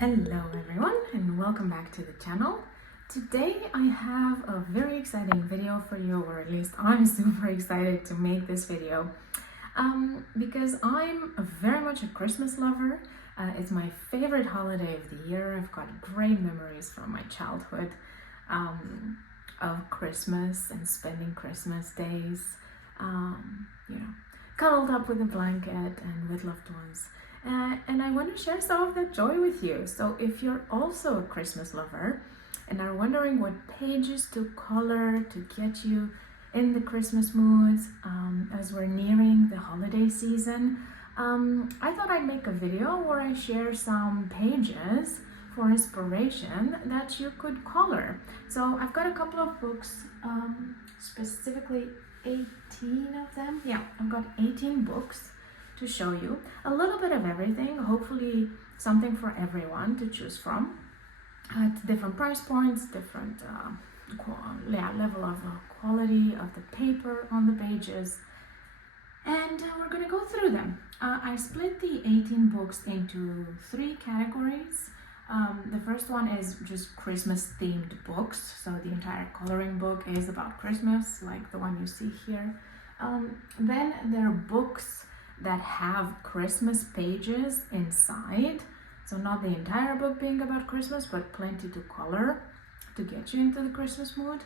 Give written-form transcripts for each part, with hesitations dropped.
Hello everyone and welcome back to the channel. Today I have a very exciting video for you, or at least I'm super excited to make this video because I'm very much a Christmas lover. It's my favorite holiday of the year. I've got great memories from my childhood of Christmas and spending Christmas days, cuddled up with a blanket and with loved ones. And I want to share some of that joy with you. So if you're also a Christmas lover and are wondering what pages to color to get you in the Christmas moods as we're nearing the holiday season, I thought I'd make a video where I share some pages for inspiration that you could color. So I've got a couple of books, specifically 18 of them. Yeah, I've got 18 books to show you a little bit of everything, hopefully something for everyone to choose from at different price points, different level of quality of the paper on the pages, and we're going to go through them. I split the 18 books into 3 categories. The first one is just Christmas themed books, so the entire coloring book is about Christmas, like the one you see here. Then there are books that have Christmas pages inside, so not the entire book being about Christmas, but plenty to color to get you into the Christmas mood.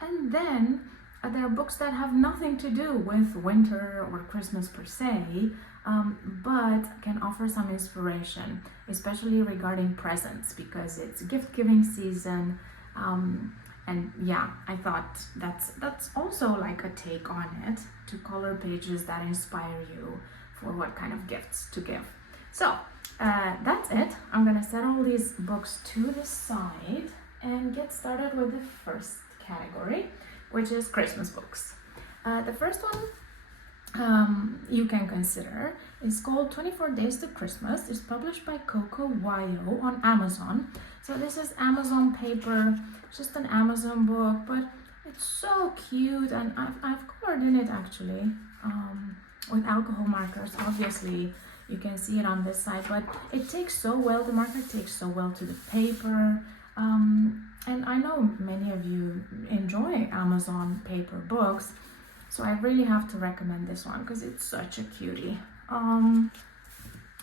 And then there are books that have nothing to do with winter or Christmas per se, but can offer some inspiration, especially regarding presents, because it's gift-giving season. And yeah, I thought that's also like a take on it, to color pages that inspire you for what kind of gifts to give. So that's it. I'm gonna set all these books to the side and get started with the first category, which is Christmas books. The first one you can consider is called 24 Days to Christmas. It's published by Coco Wayo on Amazon. So this is Amazon paper, just an Amazon book, but it's so cute, and I've colored in it actually with alcohol markers. Obviously you can see it on this side, but it takes so well, the marker takes so well to the paper, and I know many of you enjoy Amazon paper books, so I really have to recommend this one because it's such a cutie.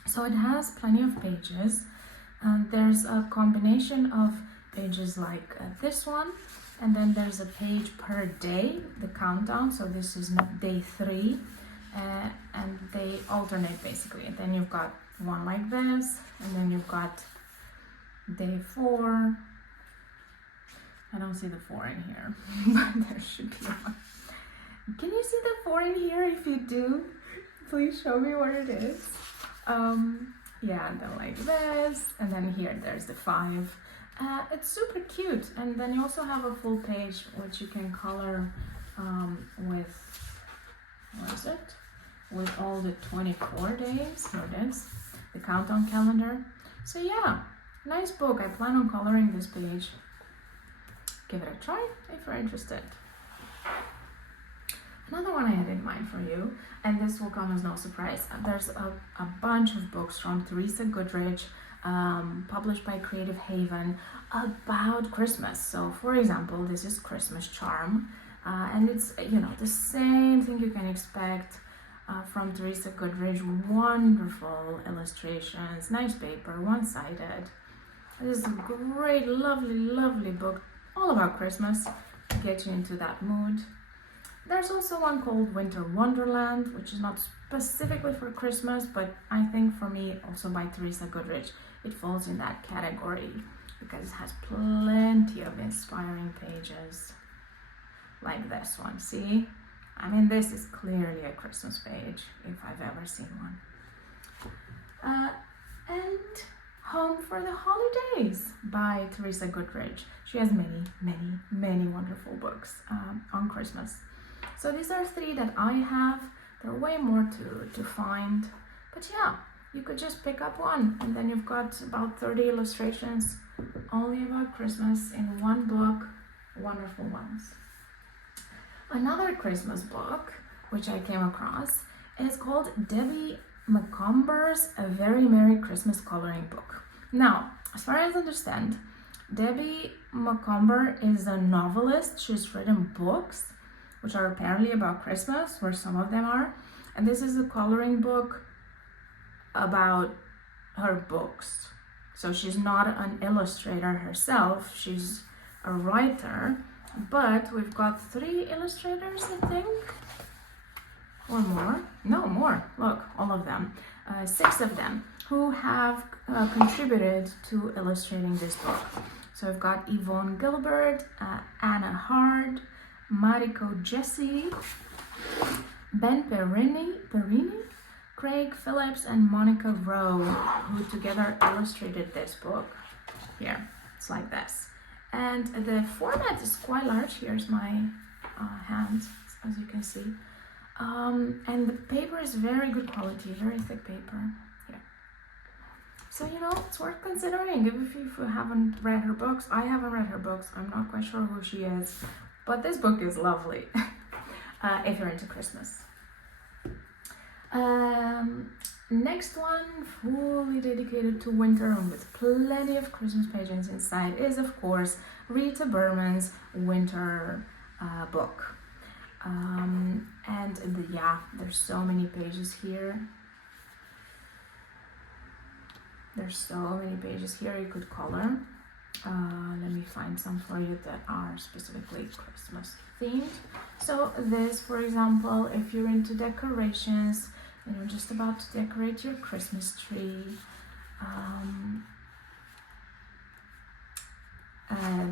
So it has plenty of pages, and there's a combination of pages like this one, and then there's a page per day, the countdown. So this is day 3, and they alternate basically. And then you've got one like this, and then you've got day 4. I don't see the 4 in here, but there should be one. Can you see the 4 in here? If you do, please show me where it is. Yeah, and then like this, and then here there's the 5. It's super cute, and then you also have a full page which you can color with, what is it? With all the 24 days. Here it is, the countdown calendar. So yeah, nice book. I plan on coloring this page. Give it a try if you're interested. Another one I had in mind for you, and this will come as no surprise. There's a bunch of books from Teresa Goodridge, published by Creative Haven, about Christmas. So for example, this is Christmas Charm, and it's, the same thing you can expect from Teresa Goodridge. Wonderful illustrations, nice paper, one-sided. This is a great, lovely book all about Christmas to get you into that mood. There's also one called Winter Wonderland, which is not specifically for Christmas, but I think for me, also by Teresa Goodridge, it falls in that category because it has plenty of inspiring pages like this one. See? I mean, this is clearly a Christmas page, if I've ever seen one. And Home for the Holidays by Teresa Goodridge. She has many wonderful books on Christmas. So these are 3 that I have. There are way more to find, but yeah, you could just pick up one, and then you've got about 30 illustrations only about Christmas in one book. Wonderful ones. Another Christmas book which I came across is called Debbie McCumber's A Very Merry Christmas Coloring Book. Now, as far as I understand, Debbie McCumber is a novelist. She's written books, which are apparently about Christmas, or some of them are. And this is a coloring book about her books. So she's not an illustrator herself, she's a writer. But we've got 3 illustrators, I think, or more. No, more. Look, all of them. 6 of them who have contributed to illustrating this book. So I've got Yvonne Gilbert, Anna Hard, Mariko Jesse, Ben Perini, Craig Phillips, and Monica Rowe, who together illustrated this book. Here, it's like this. And the format is quite large. Here's my hand, as you can see. And the paper is very good quality, very thick paper. Yeah. So, you know, it's worth considering if you haven't read her books. I haven't read her books. I'm not quite sure who she is, but this book is lovely if you're into Christmas. Next one, fully dedicated to winter and with plenty of Christmas pages inside, is of course Rita Burman's winter book. There's so many pages here. There's so many pages here you could color. Let me find some for you that are specifically Christmas themed. So this, for example, if you're into decorations, you know, just about to decorate your Christmas tree.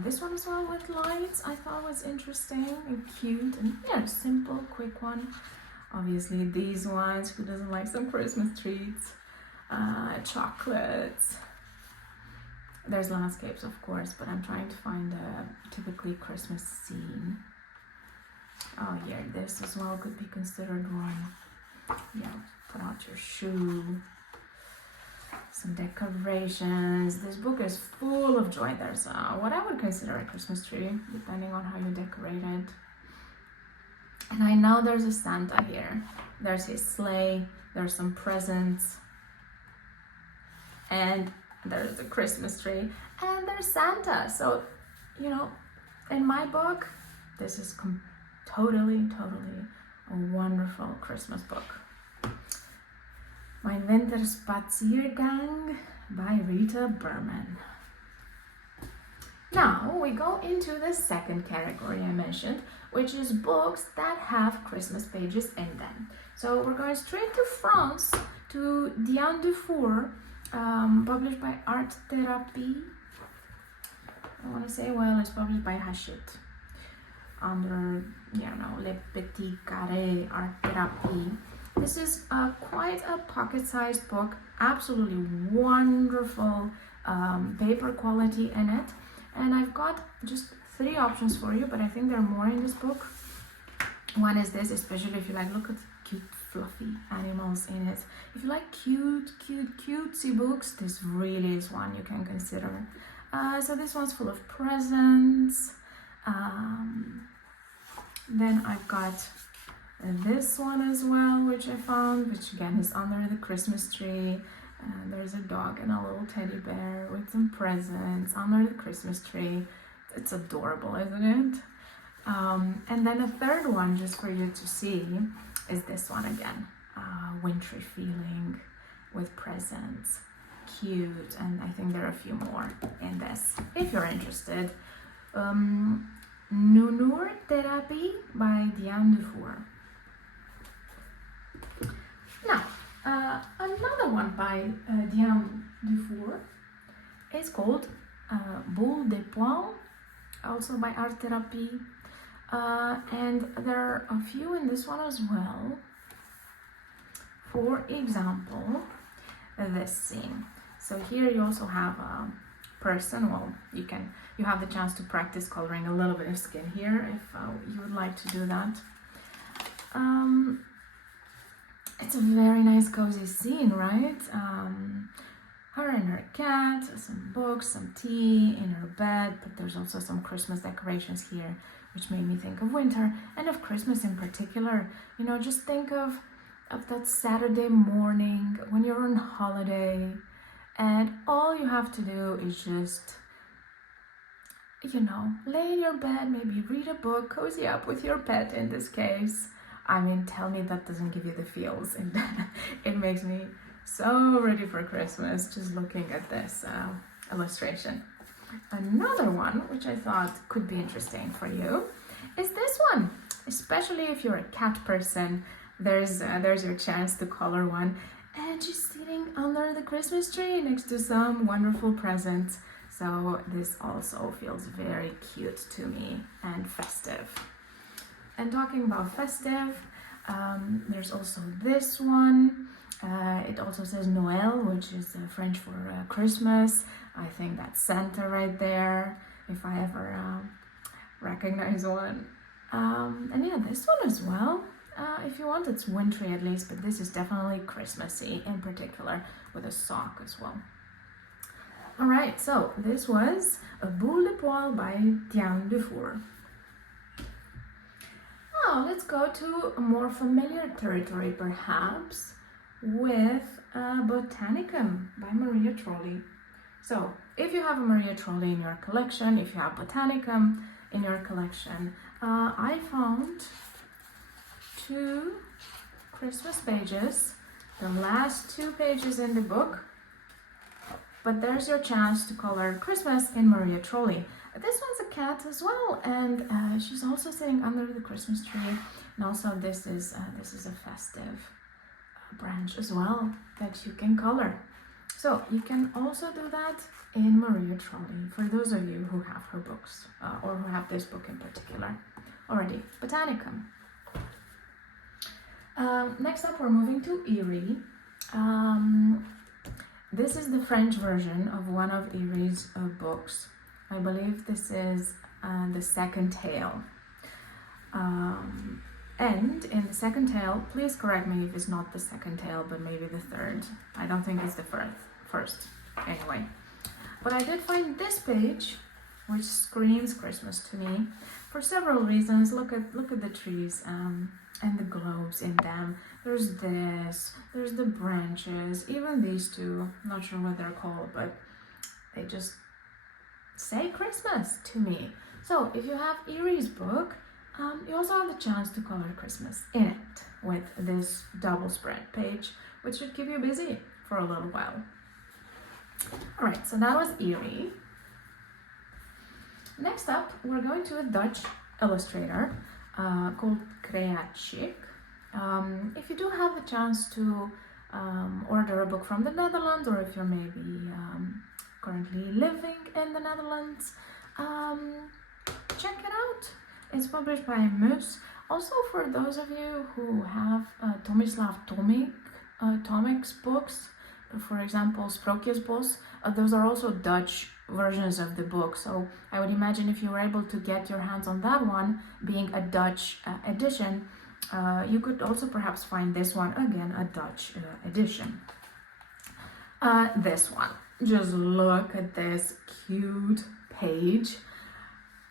This one as well with lights I thought was interesting and cute, and yeah, simple, quick one. Obviously these ones, who doesn't like some Christmas treats? Chocolates. There's landscapes, of course, but I'm trying to find a typically Christmas scene. Oh, here, this as well could be considered one. Yeah, put out your shoe. Some decorations. This book is full of joy. There's what I would consider a Christmas tree, depending on how you decorate it. And I know there's a Santa here. There's his sleigh. There's some presents. And there's the Christmas tree. And there's Santa. So, you know, in my book, this is totally a wonderful Christmas book. Mein Winterspaziergang by Rita Burman. Now we go into the second category I mentioned, which is books that have Christmas pages in them. So we're going straight to France, to Diane Dufour, published by Art Therapy. I want to say, well, it's published by Hachette under, Les Petits Carrés Art Therapy. This is quite a pocket-sized book, absolutely wonderful paper quality in it. And I've got just 3 options for you, but I think there are more in this book. One is this, especially if you like, look at cute, fluffy animals in it. If you like cutesy books, this really is one you can consider. So this one's full of presents. Then I've got this one as well, which I found, which again is under the Christmas tree. There's a dog and a little teddy bear with some presents under the Christmas tree. It's adorable, isn't it? And then a third one, just for you to see, is this one again. Wintry feeling with presents. Cute, and I think there are a few more in this, if you're interested. Nounours Therapy by Diane Dufour. Now, another one by Diane Dufour is called Boule de Poil, also by Art Therapy. And there are a few in this one as well. For example, this scene. So here you also have a person. Well, you have the chance to practice coloring a little bit of skin here if you would like to do that. It's a very nice cozy scene, right? Her and her cat, some books, some tea in her bed, but there's also some Christmas decorations here, which made me think of winter and of Christmas in particular. You know, just think of that Saturday morning when you're on holiday And all you have to do is just, lay in your bed, maybe read a book, cozy up with your pet in this case. I mean, tell me that doesn't give you the feels. And it makes me so ready for Christmas just looking at this illustration. Another one, which I thought could be interesting for you, is this one. Especially if you're a cat person, there's your chance to color one. And she's sitting under the Christmas tree next to some wonderful presents. So this also feels very cute to me and festive. And talking about festive, there's also this one. It also says Noël, which is French for Christmas. I think that's Santa right there, if I ever recognize one. And yeah, this one as well. If you want, it's wintry at least, but this is definitely Christmassy in particular, with a sock as well. All right, so this was a Boule de Poil by Diane Dufour. Now let's go to a more familiar territory perhaps, with Botanicum by Maria Trolli. So if you have a Maria Trolli in your collection, if you have Botanicum in your collection, I found 2 Christmas pages, the last 2 pages in the book, but there's your chance to color Christmas in Maria Trolli. This one's a cat as well, and she's also sitting under the Christmas tree, and also this is a festive branch as well that you can color. So you can also do that in Maria Trolli, for those of you who have her books, or who have this book in particular already. Botanicum. Next up, we're moving to Eerie. This is the French version of one of Eerie's books. I believe this is the second tale. And in the second tale, please correct me if it's not the second tale, but maybe the third. I don't think it's the first. Anyway. But I did find this page, which screams Christmas to me, for several reasons. Look at the trees and the globes in them. There's the branches, even these two. I'm not sure what they're called, but they just say Christmas to me. So if you have Eerie's book, you also have the chance to color Christmas in it with this double spread page, which should keep you busy for a little while. All right, so that was Eerie. Next up, we're going to a Dutch illustrator called Creachic. If you do have the chance to order a book from the Netherlands, or if you're maybe currently living in the Netherlands, check it out. It's published by Mus. Also, for those of you who have Tomislav Tomic's books, for example, Sprookjesbos, those are also Dutch versions of the book. So I would imagine if you were able to get your hands on that one, being a Dutch edition, you could also perhaps find this one, again, a Dutch edition. This one, just look at this cute page.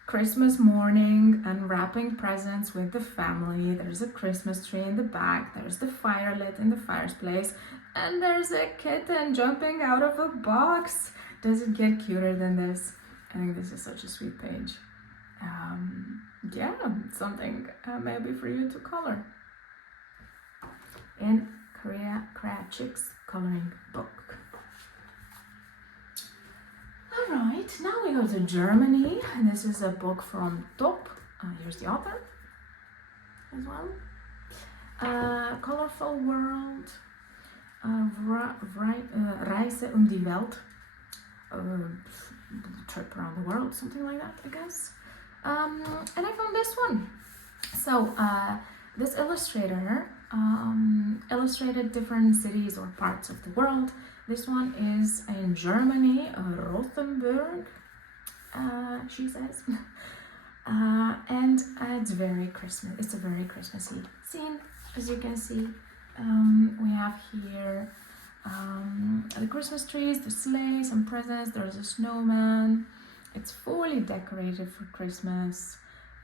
Christmas morning, unwrapping presents with the family. There's a Christmas tree in the back. There's the fire lit in the fireplace. And there's a kitten jumping out of a box. Does it get cuter than this? I think this is such a sweet page. Yeah, something maybe for you to color in Creachic's coloring book. Alright, now we go to Germany, and this is a book from Top. Here's the author as well. Colorful World, Reise die Welt, trip around the world, something like that, I guess. And I found this one. So this illustrator illustrated different cities or parts of the world. This one is in Germany, Rothenburg, she says. And it's very Christmas. It's a very Christmassy scene, as you can see. We have here the Christmas trees, the sleigh, some presents. There's a snowman. It's fully decorated for Christmas.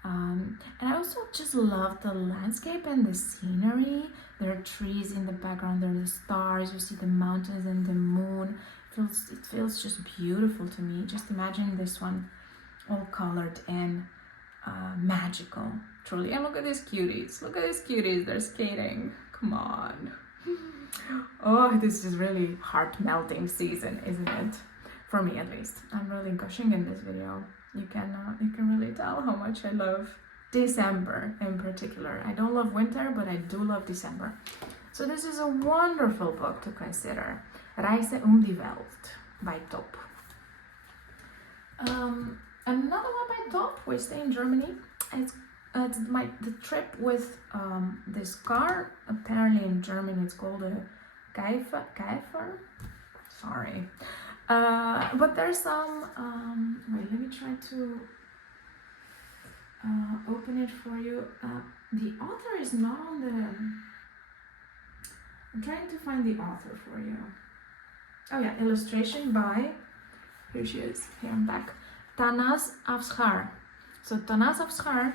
And I also just love the landscape and the scenery. There are trees in the background, there are the stars, you see the mountains and the moon. It feels just beautiful to me. Just imagine this one all colored and magical, truly. And look at these cuties. Look at these cuties. They're skating. Come on. Oh, this is really heart-melting season, isn't it? For me, at least. I'm really gushing in this video. You can really tell how much I love December in particular. I don't love winter, but I do love December. So this is a wonderful book to consider. Reise die Welt by Top. Another one by Top. We stay in Germany. It's the trip with this car. Apparently in German it's called a Käfer. Sorry. But there's some, wait, let me try to open it for you. The author is not on the, I'm trying to find the author for you. Oh yeah, illustration by, here she is, here I'm back, Tanas Afshar. So Tanas Afshar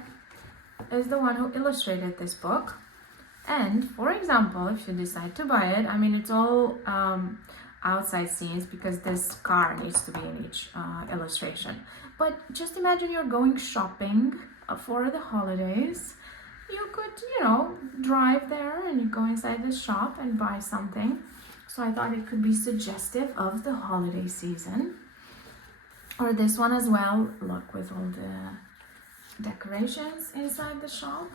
is the one who illustrated this book. And for example, if you decide to buy it, I mean, it's all outside scenes because this car needs to be in each illustration. But just imagine you're going shopping for the holidays. You could, drive there and you go inside the shop and buy something. So I thought it could be suggestive of the holiday season. Or this one as well, look, with all the decorations inside the shop.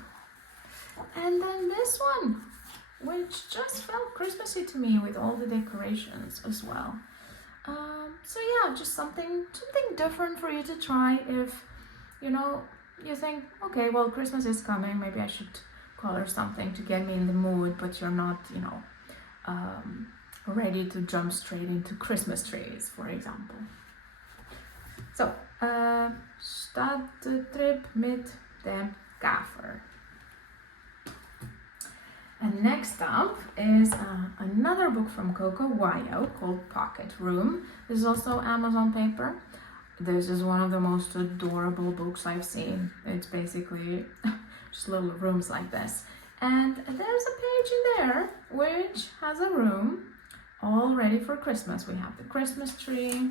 And then this one, which just felt Christmassy to me with all the decorations as well. So yeah, just something different for you to try if, you think, okay, well, Christmas is coming, maybe I should color something to get me in the mood, but you're not, ready to jump straight into Christmas trees, for example. So, Stadtrip mit dem Käfer. And next up is another book from Coco Wayo called Pocket Room. This is also Amazon paper. This is one of the most adorable books I've seen. It's basically just little rooms like this. And there's a page in there which has a room all ready for Christmas. We have the Christmas tree,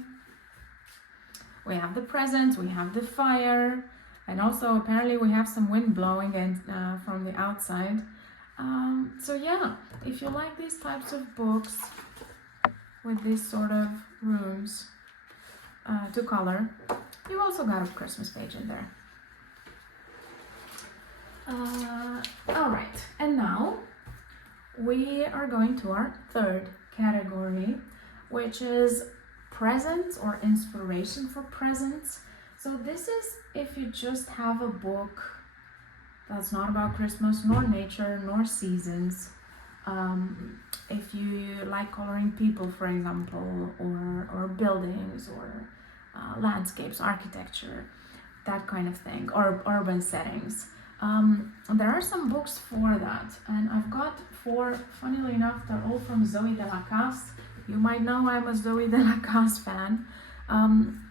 we have the presents, we have the fire, and also apparently we have some wind blowing in from the outside. So yeah, if you like these types of books with these sort of rooms to color, you also got a Christmas page in there. All right, and now we are going to our third category, which is presents or inspiration for presents. So this is if you just have a book that's not about Christmas, nor nature, nor seasons. If you like coloring people, for example, or buildings, or landscapes, architecture, that kind of thing, or urban settings. There are some books for that, and I've got 4, funnily enough, they're all from Zoe Delacasse. You might know I'm a Zoe Delacasse fan.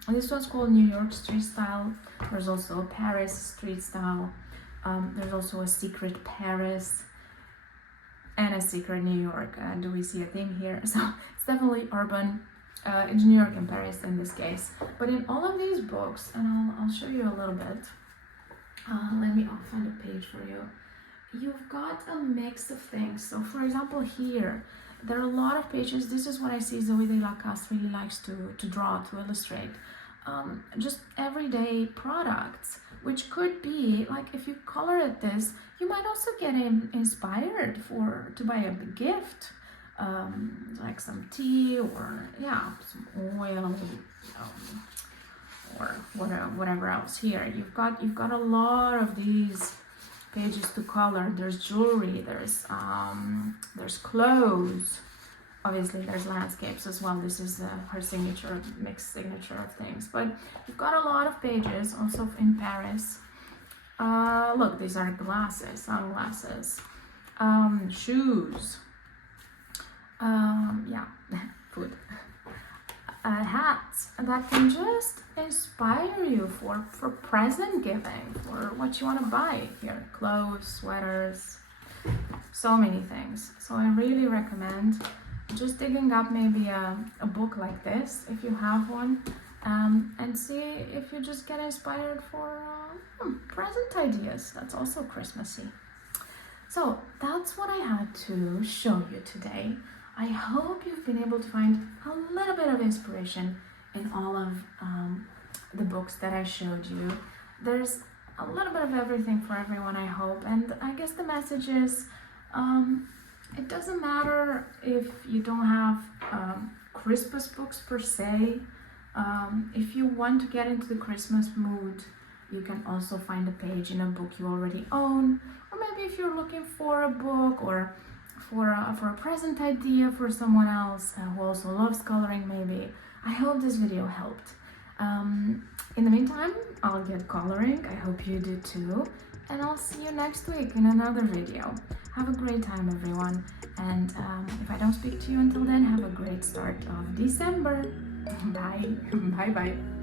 This one's called New York Street Style. There's also a Paris Street Style. There's also a Secret Paris and a Secret New York. Do we see a theme here? So it's definitely urban. It's New York and Paris in this case. But in all of these books, and I'll show you a little bit. I'll find a page for you. You've got a mix of things. So for example, here, there are a lot of pages. This is what I see Zoe Delacasse really likes to draw, to illustrate. Just everyday products, which could be, like, if you color at this, you might also get inspired to buy a gift, like some tea, or some oil, or whatever else. Here you've got a lot of these pages to color. There's jewelry, there's clothes, obviously there's landscapes as well. This is her signature, mixed signature of things. But you've got a lot of pages also in Paris. Look, these are glasses, sunglasses, shoes, food, hats that can just inspire you for present giving, for what you want to buy here. Clothes, sweaters, so many things. So I really recommend just digging up maybe a book like this, if you have one, and see if you just get inspired for present ideas. That's also Christmassy. So that's what I had to show you today. I hope you've been able to find a little bit of inspiration in all of the books that I showed you. There's a little bit of everything for everyone, I hope. And I guess the message is, it doesn't matter if you don't have Christmas books per se. If you want to get into the Christmas mood, you can also find a page in a book you already own. Or maybe if you're looking for a book or for a present idea for someone else who also loves coloring maybe. I hope this video helped. In the meantime, I'll get coloring. I hope you do too. And I'll see you next week in another video. Have a great time, everyone. And if I don't speak to you until then, have a great start of December. Bye. Bye-bye.